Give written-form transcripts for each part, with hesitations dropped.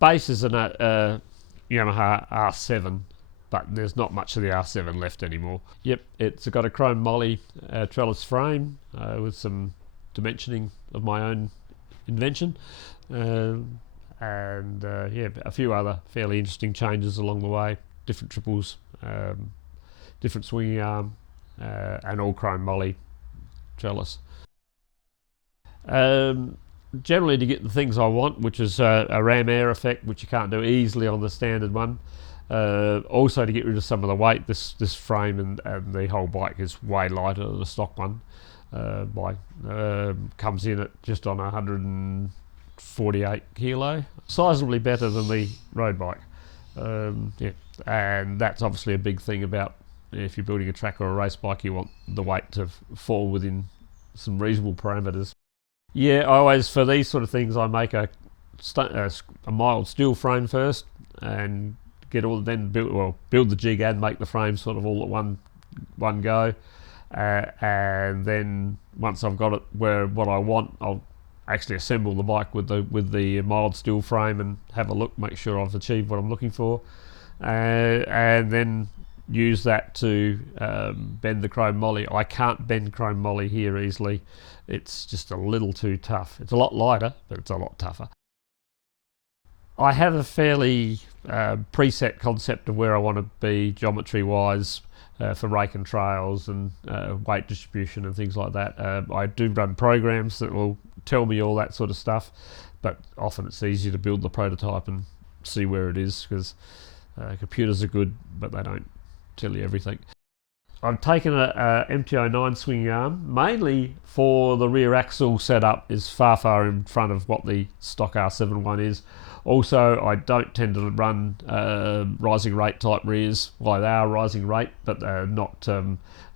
base is a Yamaha R7, but there's not much of the R7 left anymore. Yep, it's got a chrome moly trellis frame with some dimensioning of my own invention, and yeah, a few other fairly interesting changes along the way. Different triples, different swinging arm, and all chrome moly trellis. Generally to get the things I want, which is a ram air effect, which you can't do easily on the standard one. Also to get rid of some of the weight. This frame and the whole bike is way lighter than the stock one. Comes in at just on 148 kilo, sizably better than the road bike. Yeah, and that's obviously a big thing about if you're building a track or a race bike, you want the weight to fall within some reasonable parameters. Yeah, I always, for these sort of things, I make a mild steel frame first, and build the jig and make the frame sort of all at one go, and then once I've got it what I want, I'll actually assemble the bike with the mild steel frame and have a look, make sure I've achieved what I'm looking for, and then use that to bend the chrome moly. I can't bend chrome moly here easily. It's just a little too tough. It's a lot lighter, but it's a lot tougher. I have a fairly preset concept of where I want to be geometry wise for rake and trails and weight distribution and things like that. I do run programs that will tell me all that sort of stuff, but often it's easier to build the prototype and see where it is, because computers are good, but they don't tell you everything. I've taken a MT09 swinging arm, mainly for the rear axle setup is far in front of what the stock R7 one is. Also, I don't tend to run rising rate type rears. Well, they are rising rate, but not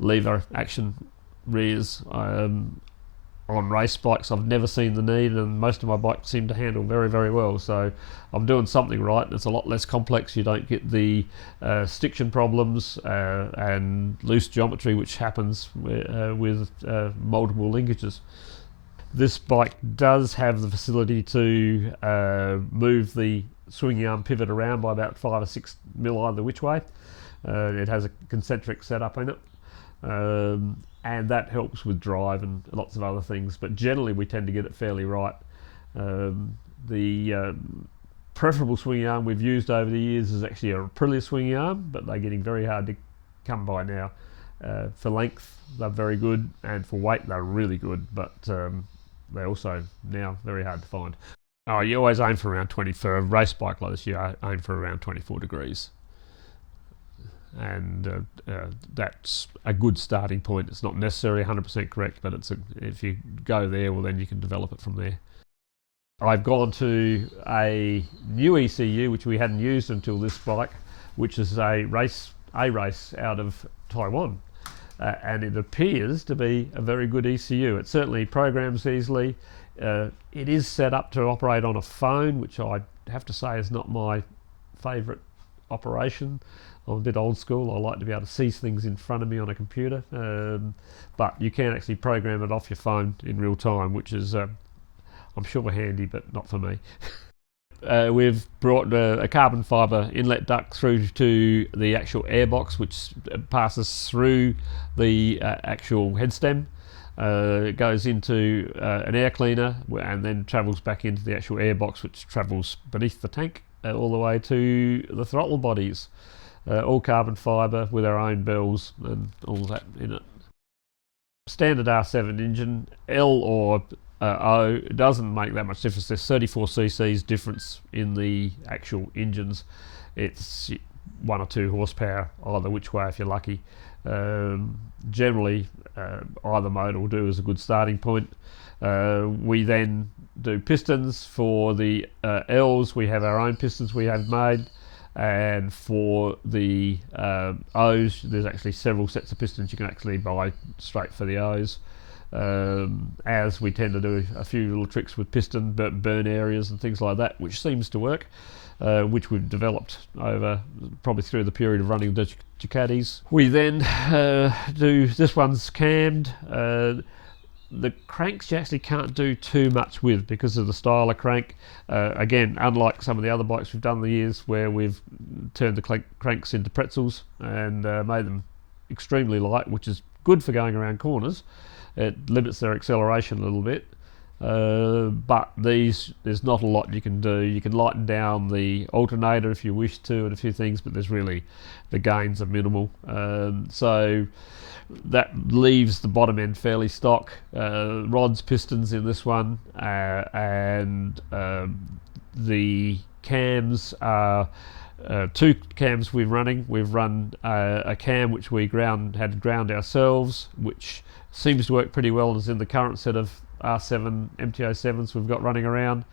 lever action rears. On race bikes, I've never seen the need, and most of my bikes seem to handle very well, so I'm doing something right. It's a lot less complex. You don't get the stiction problems and loose geometry which happens with multiple linkages. This bike does have the facility to move the swinging arm pivot around by about 5 or 6 mil either which way. It has a concentric setup in it. And that helps with drive and lots of other things, but generally we tend to get it fairly right. The preferable swinging arm we've used over the years is actually a Aprilia swinging arm, but they're getting very hard to come by now. For length they're very good, and for weight they're really good, but they're also now very hard to find. Oh, you always aim for around 20, for a race bike like this you aim for around 24 degrees. And that's a good starting point. It's not necessarily 100% correct, but if you go there, well then you can develop it from there. I've gone to a new ECU which we hadn't used until this bike, which is a race out of Taiwan, and it appears to be a very good ECU. It certainly programs easily. It is set up to operate on a phone, which I have to say is not my favourite operation. I'm a bit old school. I like to be able to see things in front of me on a computer, but you can actually program it off your phone in real time, which is I'm sure handy, but not for me. We've brought a carbon fibre inlet duct through to the actual airbox, which passes through the actual head stem. It goes into an air cleaner and then travels back into the actual airbox, which travels beneath the tank all the way to the throttle bodies. All carbon fibre with our own bells and all that in it. Standard R7 engine, L or O, it doesn't make that much difference. There's 34 cc's difference in the actual engines. It's 1 or 2 horsepower either which way if you're lucky. Generally either mode will do as a good starting point. We then do pistons for the L's. We have our own pistons we have made. And for the O's, there's actually several sets of pistons you can actually buy straight for the O's. As we tend to do a few little tricks with piston burn areas and things like that, which seems to work, which we've developed over probably through the period of running the Ducatis. We then do, this one's cammed. the cranks you actually can't do too much with because of the style of crank. Again, unlike some of the other bikes we've done in the years where we've turned the cranks into pretzels and made them extremely light, which is good for going around corners. It limits their acceleration a little bit. But these, there's not a lot you can do. You can lighten down the alternator if you wish to and a few things, but there's really, the gains are minimal. So that leaves the bottom end fairly stock. Rods, pistons in this one, and the cams are two cams we're running. We've run a cam which we had ground ourselves, which seems to work pretty well, as in the current set of R7 MTO7s we've got running around,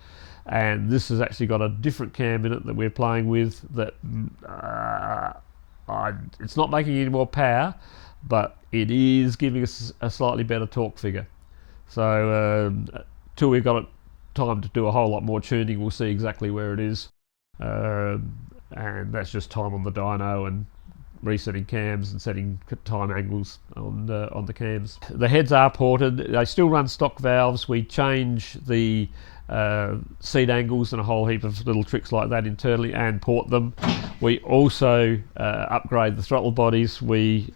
and this has actually got a different cam in it that we're playing with that it's not making any more power, but it is giving us a slightly better torque figure. So till we've got it time to do a whole lot more tuning, we'll see exactly where it is, and that's just time on the dyno and resetting cams and setting time angles on the cams. The heads are ported. They still run stock valves. We change the seat angles and a whole heap of little tricks like that internally and port them. We also upgrade the throttle bodies. We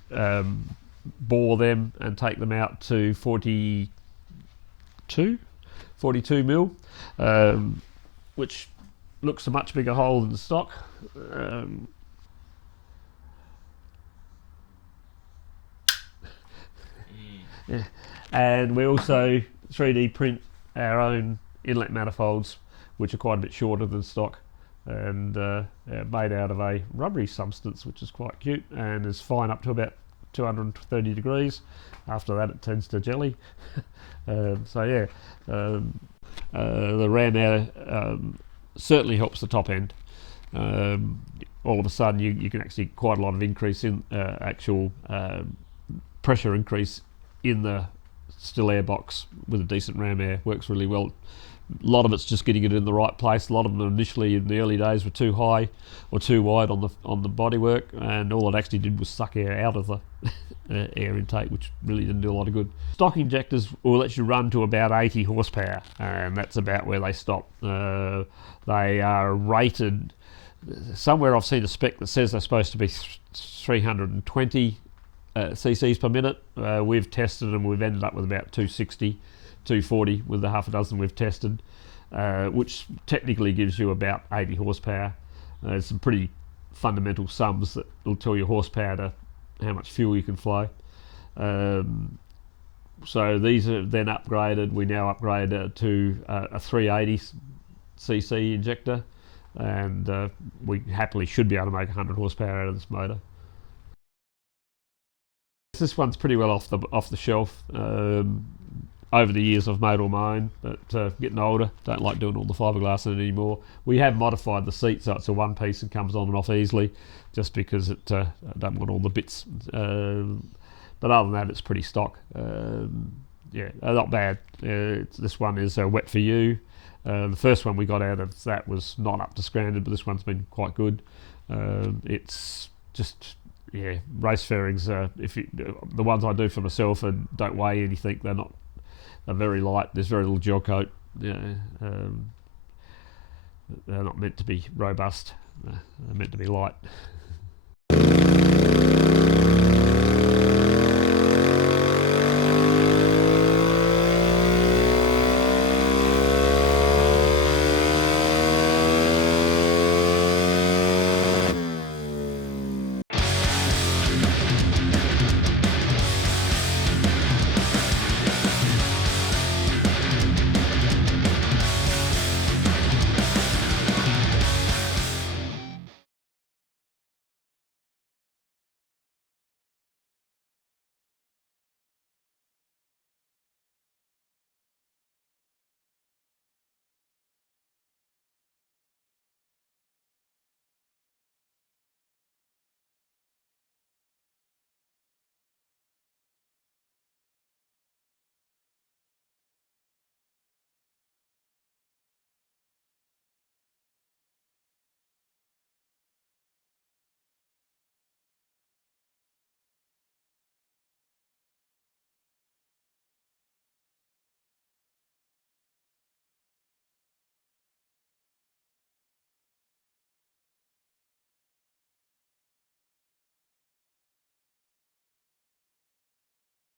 bore them and take them out to 42 mil, which looks a much bigger hole than the stock. Yeah. And we also 3D print our own inlet manifolds, which are quite a bit shorter than stock, and made out of a rubbery substance, which is quite cute and is fine up to about 230 degrees. After that it turns to jelly. So yeah, the ram air certainly helps the top end. All of a sudden you can actually quite a lot of increase in actual pressure increase in the still air box with a decent ram air. Works really well. A lot of it's just getting it in the right place. A lot of them initially in the early days were too high or too wide on the bodywork, and all it actually did was suck air out of the air intake, which really didn't do a lot of good. Stock injectors will let you run to about 80 horsepower, and that's about where they stop. They are rated somewhere. I've seen a spec that says they're supposed to be 320 cc's per minute. We've tested them. We've ended up with about 260, 240 with the half a dozen we've tested, which technically gives you about 80 horsepower. There's some pretty fundamental sums that will tell you horsepower to how much fuel you can flow. So these are then upgraded. We now upgrade to a 380 cc injector, and we happily should be able to make 100 horsepower out of this motor. This one's pretty well off the shelf. Over the years I've made all my own, but getting older, don't like doing all the fiberglass in it anymore. We have modified the seat so it's a one piece and comes on and off easily, just because I don't want all the bits. But other than that, it's pretty stock. Yeah, not bad. This one is Wet For You. The first one we got out of that was not up to standard, but this one's been quite good. It's just, yeah, race fairings. The ones I do for myself don't weigh anything. They're very light. There's very little gel coat. Yeah, they're not meant to be robust. They're meant to be light.